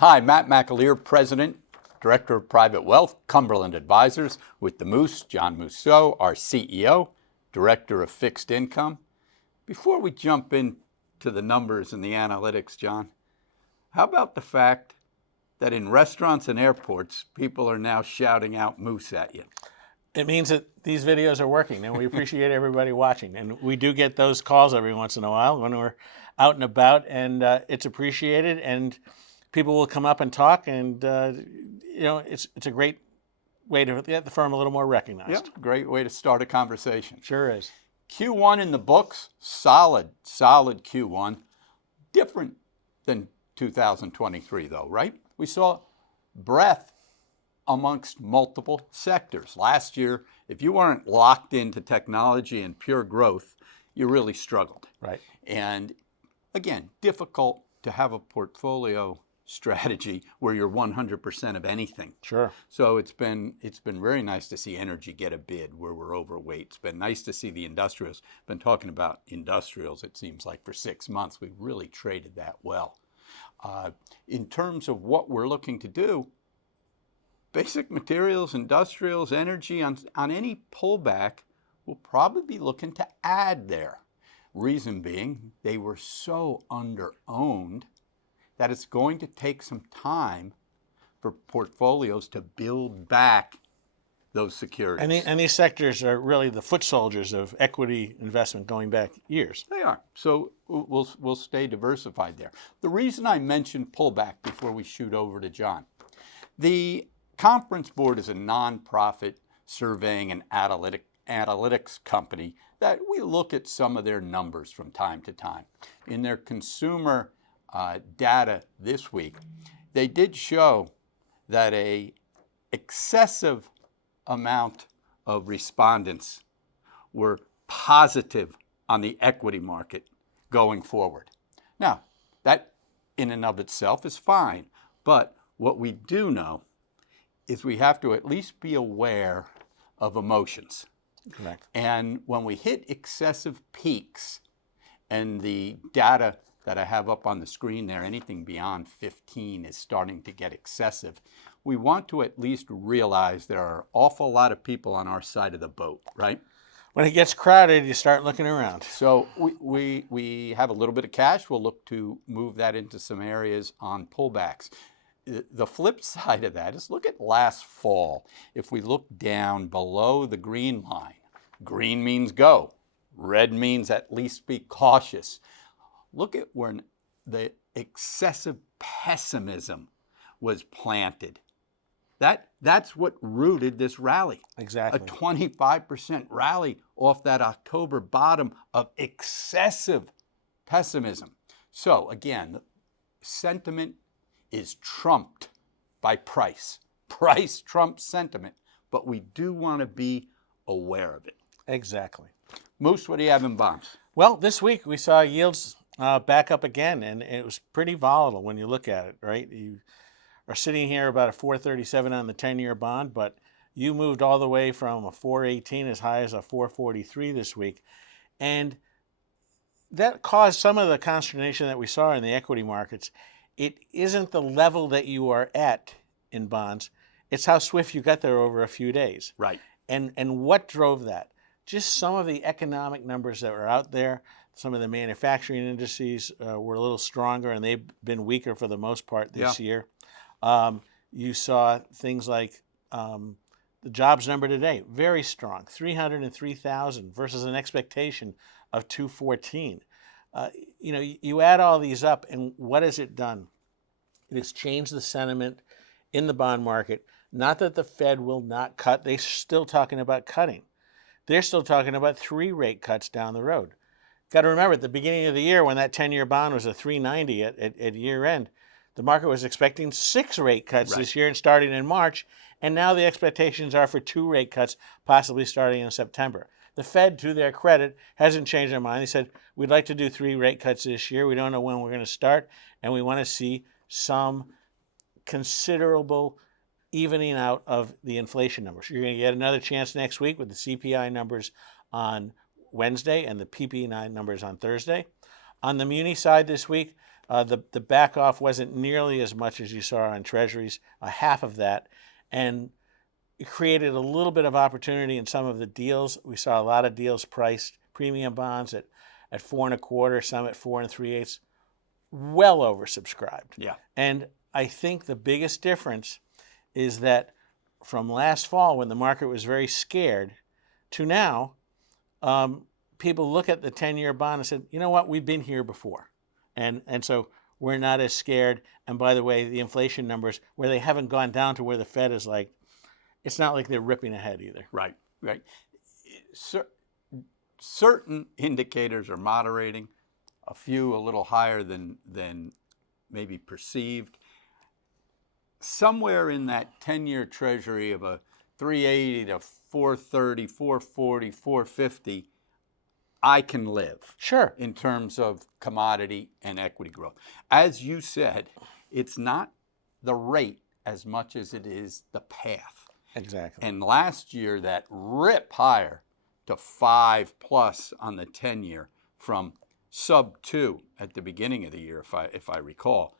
Hi, Matt McAleer, President, Director of Private Wealth, Cumberland Advisors, with the Moose, John Mousseau, our CEO, Director of Fixed Income. Before we jump into the numbers and the analytics, John, how about the fact that in restaurants and airports, people are now shouting out Moose at you? It means that these videos are working, and we appreciate everybody watching. And we do get those calls every once in a while when we're out and about, and it's appreciated. And people will come up and talk, and it's a great way to get the firm a little more recognized. Yep, great way to start a conversation. Sure is. Q1 in the books, solid Q1. Different than 2023 though, right? We saw breadth amongst multiple sectors. Last year, if you weren't locked into technology and pure growth, you really struggled. Right. And again, difficult to have a portfolio strategy where you're 100% of anything. Sure. So it's been very nice to see energy get a bid where we're overweight. It's been nice to see the industrials. Been talking about industrials, it seems like, for 6 months. We've really traded that well. In terms of what we're looking to do, basic materials, industrials, energy, on any pullback, we'll probably be looking to add there. Reason being, they were so under-owned that it's going to take some time for portfolios to build back those securities. And these sectors are really the foot soldiers of equity investment going back years. They are. So we'll stay diversified there. The reason I mentioned pullback before we shoot over to John, the Conference Board is a nonprofit surveying and analytics company that we look at some of their numbers from time to time. In their consumer data this week, they did show that a excessive amount of respondents were positive on the equity market going forward. Now, that in and of itself is fine, but what we do know is we have to at least be aware of emotions. Correct. And when we hit excessive peaks, and the data that I have up on the screen there, anything beyond 15 is starting to get excessive, we want to at least realize there are an awful lot of people on our side of the boat, right? When it gets crowded, you start looking around. So we have a little bit of cash. We'll look to move that into some areas on pullbacks. The flip side of that is look at last fall. If we look down below the green line, green means go. Red means at least be cautious. Look at when the excessive pessimism was planted. That's what rooted this rally. Exactly. A 25% rally off that October bottom of excessive pessimism. So again, sentiment is trumped by price. Price trumps sentiment, but we do want to be aware of it. Exactly. Moose, what do you have in bonds? Well, this week we saw yields back up again, and it was pretty volatile when you look at it, right? You are sitting here about a 437 on the 10-year bond, but you moved all the way from a 418 as high as a 443 this week. And that caused some of the consternation that we saw in the equity markets. It isn't the level that you are at in bonds. It's how swift you got there over a few days. Right. And what drove that? Just some of the economic numbers that were out there. Some of the manufacturing indices were a little stronger, and they've been weaker for the most part this year. You saw things like the jobs number today, very strong, 303,000 versus an expectation of 214. You add all these up, and what has it done? It has changed the sentiment in the bond market. Not that the Fed will not cut. They're still talking about cutting. They're still talking about 3 rate cuts down the road. Got to remember, at the beginning of the year, when that 10-year bond was a 390 at year end, the market was expecting 6 rate cuts this year and starting in March, and now the expectations are for 2 rate cuts, possibly starting in September. The Fed, to their credit, hasn't changed their mind. They said, we'd like to do 3 rate cuts this year. We don't know when we're going to start, and we want to see some considerable evening out of the inflation numbers. You're going to get another chance next week with the CPI numbers on Wednesday and the PPI numbers on Thursday. On the muni side this week, The back off wasn't nearly as much as you saw on treasuries, half of that. And it created a little bit of opportunity in some of the deals. We saw a lot of deals priced, premium bonds at 4.25, some at 4 3/8, well oversubscribed. Yeah. And I think the biggest difference is that from last fall, when the market was very scared, to now, people look at the 10-year bond and said, you know what, we've been here before. And so we're not as scared. And by the way, the inflation numbers, where they haven't gone down to where the Fed is like, it's not like they're ripping ahead either. Right, right. Certain indicators are moderating, a few a little higher than maybe perceived. Somewhere in that 10-year treasury of a 380 to 430, 440, 450, I can live. Sure. In terms of commodity and equity growth. As you said, it's not the rate as much as it is the path. Exactly. And last year, that rip higher to 5+ on the 10-year from sub 2 at the beginning of the year, if I recall,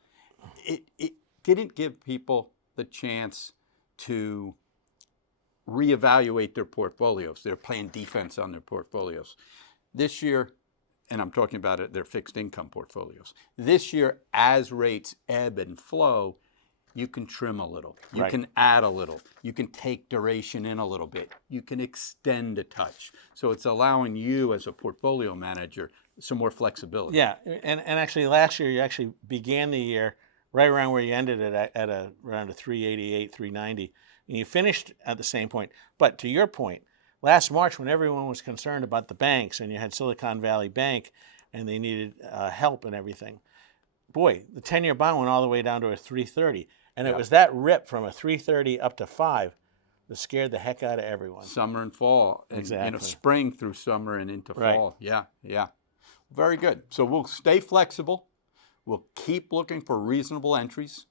it didn't give people the chance to reevaluate their portfolios. They're playing defense on their portfolios. This year, and I'm talking about their fixed income portfolios, this year, as rates ebb and flow, you can trim a little, you can add a little, you can take duration in a little bit, you can extend a touch. So it's allowing you as a portfolio manager some more flexibility. Yeah, and actually last year you actually began the year right around where you ended it at around a 388, 390, and you finished at the same point. But to your point, last March when everyone was concerned about the banks and you had Silicon Valley Bank and they needed help and everything, boy, the 10-year bond went all the way down to a 330. And it was that rip from a 330 up to 5 that scared the heck out of everyone. Summer and fall. And, exactly. Spring through summer and into fall. Right. Yeah. Very good. So we'll stay flexible. We'll keep looking for reasonable entries.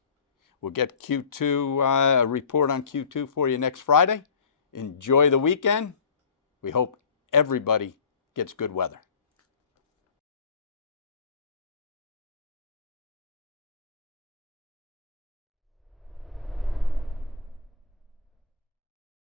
We'll get Q2, a report on Q2 for you next Friday. Enjoy the weekend. We hope everybody gets good weather.